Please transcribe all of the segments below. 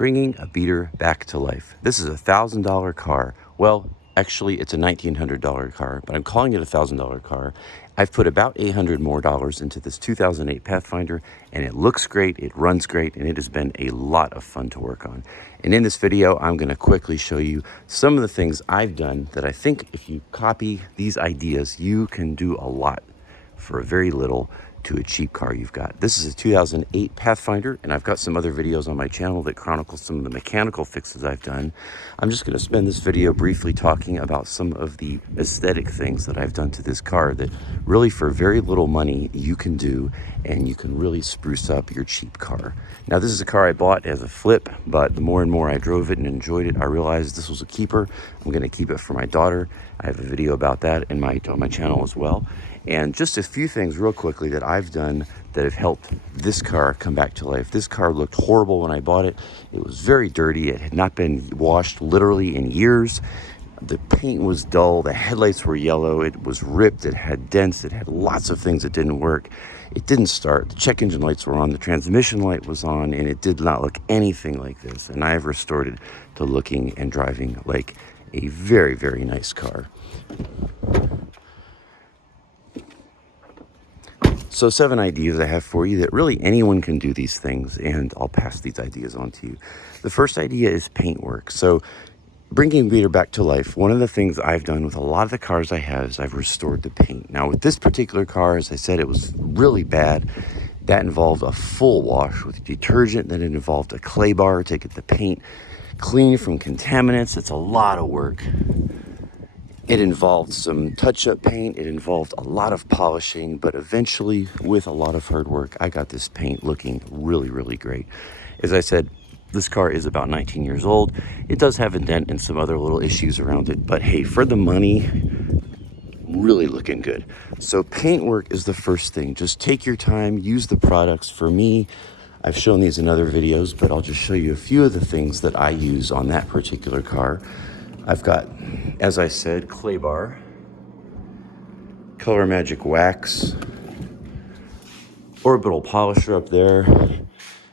bringing a beater back to life. This is a $1,000 car. Well, actually, it's a $1,900 car, but I'm calling it a $1,000 car. I've put about $800 more into this 2008 Pathfinder, and it looks great, it runs great, and it has been a lot of fun to work on. And in this video, I'm going to quickly show you some of the things I've done that I think if you copy these ideas, you can do a lot for a very little to a cheap car you've got. This is a 2008 Pathfinder, and I've got some other videos on my channel that chronicle some of the mechanical fixes I've done. I'm just going to spend this video briefly talking about some of the aesthetic things that I've done to this car that really for very little money you can do, and you can really spruce up your cheap car. Now, this is a car I bought as a flip, but the more and more I drove it and enjoyed it, I realized this was a keeper. I'm going to keep it for my daughter. I have a video about that on my channel as well. And just a few things real quickly that I've done that have helped this car come back to life. This car looked horrible when I bought it. It was very dirty. It had not been washed literally in years. The paint was dull. The headlights were yellow. It was ripped. It had dents. It had lots of things that didn't work. It didn't start. The check engine lights were on. The transmission light was on, and it did not look anything like this. And I have restored it to looking and driving like a very, very nice car. So 7 ideas I have for you that really anyone can do these things, and I'll pass these ideas on to you. The first idea is paint work. So bringing beater back to life, one of the things I've done with a lot of the cars I have is I've restored the paint. Now with this particular car, as I said, it was really bad. That involved a full wash with detergent, then it involved a clay bar to get the paint clean from contaminants. It's a lot of work. It involved some touch-up paint. It involved a lot of polishing, but eventually, with a lot of hard work, I got this paint looking really, really great. As I said, this car is about 19 years old. It does have a dent and some other little issues around it, but hey, for the money, really looking good. So paint work is the first thing. Just take your time, use the products. For me, I've shown these in other videos, but I'll just show you a few of the things that I use on that particular car. I've got, as I said, clay bar, Color Magic wax, orbital polisher up there,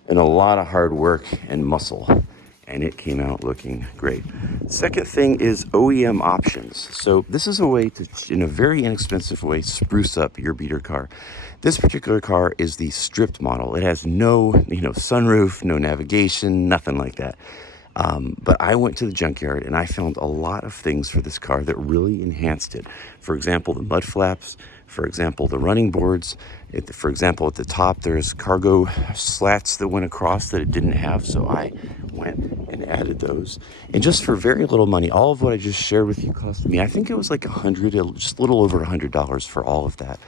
and a lot of hard work and muscle, and it came out looking great. Second thing is OEM options. So this is a way to, in a very inexpensive way, spruce up your beater car. This particular car is the stripped model. It has no, sunroof, no navigation, nothing like that. But I went to the junkyard and I found a lot of things for this car that really enhanced it. For example, the mud flaps, for example, the running boards. For example, at the top, there's cargo slats that went across that it didn't have. So I went and added those. And just for very little money, all of what I just shared with you cost me, I think it was like just a little over $100 for all of that.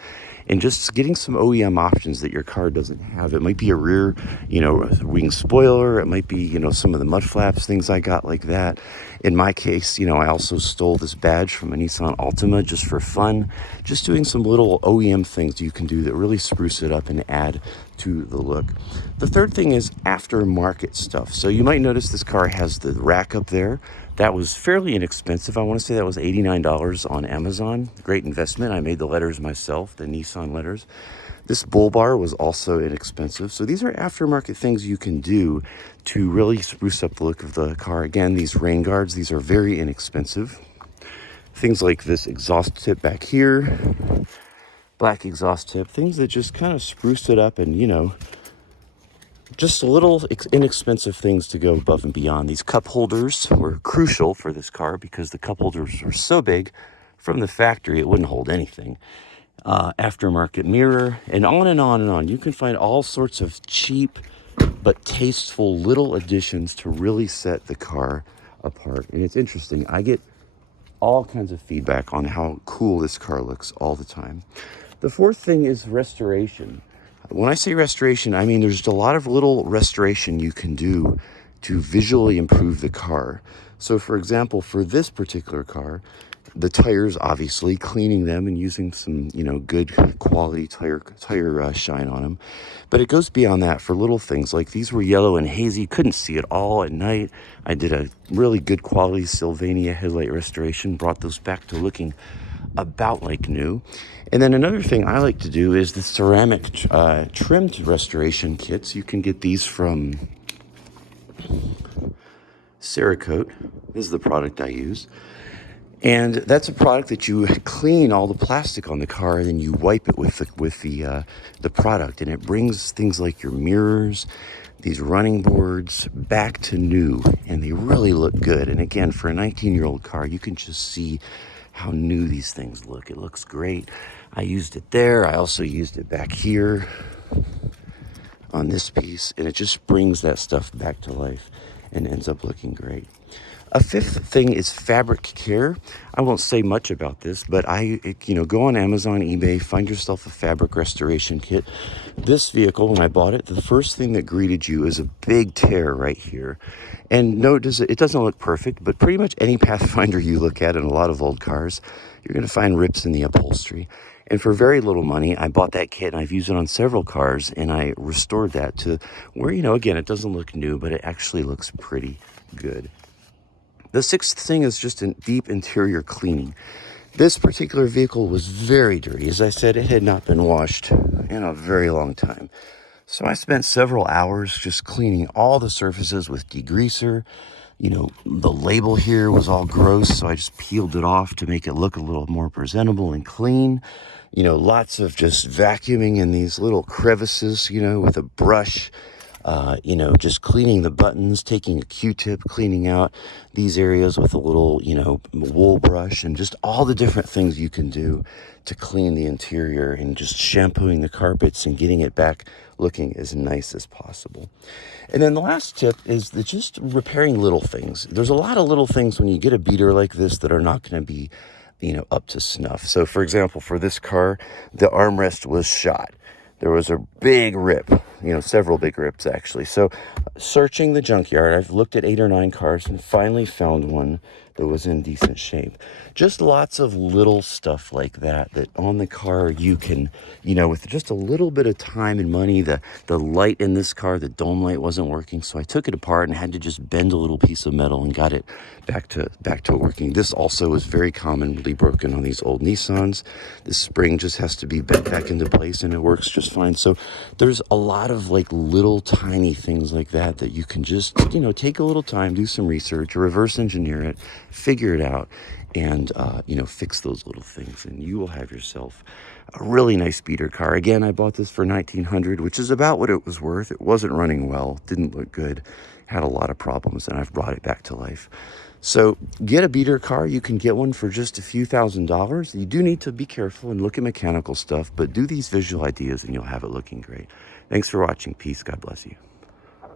And just getting some OEM options that your car doesn't have. It might be a rear, wing spoiler. It might be, some of the mud flaps, things I got like that. In my case, I also stole this badge from a Nissan Altima just for fun. Just doing some little OEM things you can do that really spruce it up and add to the look. The third thing is aftermarket stuff. So you might notice this car has the rack up there. That was fairly inexpensive. I want to say that was $89 on Amazon. Great investment. I made the letters myself, the Nissan letters. This bull bar was also inexpensive. So these are aftermarket things you can do to really spruce up the look of the car. Again, these rain guards, these are very inexpensive. Things like this exhaust tip back here, black exhaust tip, things that just kind of spruce it up and, just little inexpensive things to go above and beyond. These cup holders were crucial for this car because the cup holders were so big from the factory, it wouldn't hold anything. Aftermarket mirror, and on and on and on. You can find all sorts of cheap but tasteful little additions to really set the car apart. And it's interesting. I get all kinds of feedback on how cool this car looks all the time. The fourth thing is restoration. When I say restoration, I mean there's a lot of little restoration you can do to visually improve the car. So for example, for this particular car, the tires, obviously, cleaning them and using some, good quality tire shine on them. But it goes beyond that for little things like these were yellow and hazy, couldn't see it all at night. I did a really good quality Sylvania headlight restoration, brought those back to looking about like new. And then another thing I like to do is the ceramic trimmed restoration kits. You can get these from Cerakote is the product I use. And that's a product that you clean all the plastic on the car, and then you wipe it with the product, and it brings things like your mirrors, these running boards back to new, and they really look good. And again, for a 19-year-old car, you can just see how new these things look. It looks great. I used it there. I also used it back here on this piece, and it just brings that stuff back to life and ends up looking great. A fifth thing is fabric care. I won't say much about this, but go on Amazon, eBay, find yourself a fabric restoration kit. This vehicle, when I bought it, the first thing that greeted you is a big tear right here. And no, it doesn't look perfect, but pretty much any Pathfinder you look at in a lot of old cars, you're going to find rips in the upholstery. And for very little money, I bought that kit, and I've used it on several cars, and I restored that to where, again, it doesn't look new, but it actually looks pretty good. The sixth thing is just a deep interior cleaning. This particular vehicle was very dirty. As I said, it had not been washed in a very long time. So I spent several hours just cleaning all the surfaces with degreaser. The label here was all gross, so I just peeled it off to make it look a little more presentable and clean. Lots of just vacuuming in these little crevices, with a brush. Just cleaning the buttons, taking a Q-tip, cleaning out these areas with a little, wool brush, and just all the different things you can do to clean the interior, and just shampooing the carpets and getting it back looking as nice as possible. And then the last tip is just repairing little things. There's a lot of little things when you get a beater like this that are not going to be, up to snuff. So for example, for this car, the armrest was shot. There was a big rip, several big rips actually. So searching the junkyard, I've looked at 8 or 9 cars and finally found one that was in decent shape. Just lots of little stuff like that on the car you can, with just a little bit of time and money, the light in this car, the dome light wasn't working. So I took it apart and had to just bend a little piece of metal and got it back to working. This also was very commonly broken on these old Nissans. This spring just has to be bent back into place and it works just fine. So there's a lot of little tiny things like that you can just, take a little time, do some research, reverse engineer it, figure it out, and, fix those little things, and you will have yourself a really nice beater car. Again, I bought this for $1,900, which is about what it was worth. It wasn't running well, didn't look good, had a lot of problems, and I've brought it back to life. So get a beater car. You can get one for just a few $1,000s. You do need to be careful and look at mechanical stuff, but do these visual ideas and you'll have it looking great. Thanks for watching. Peace. God bless you.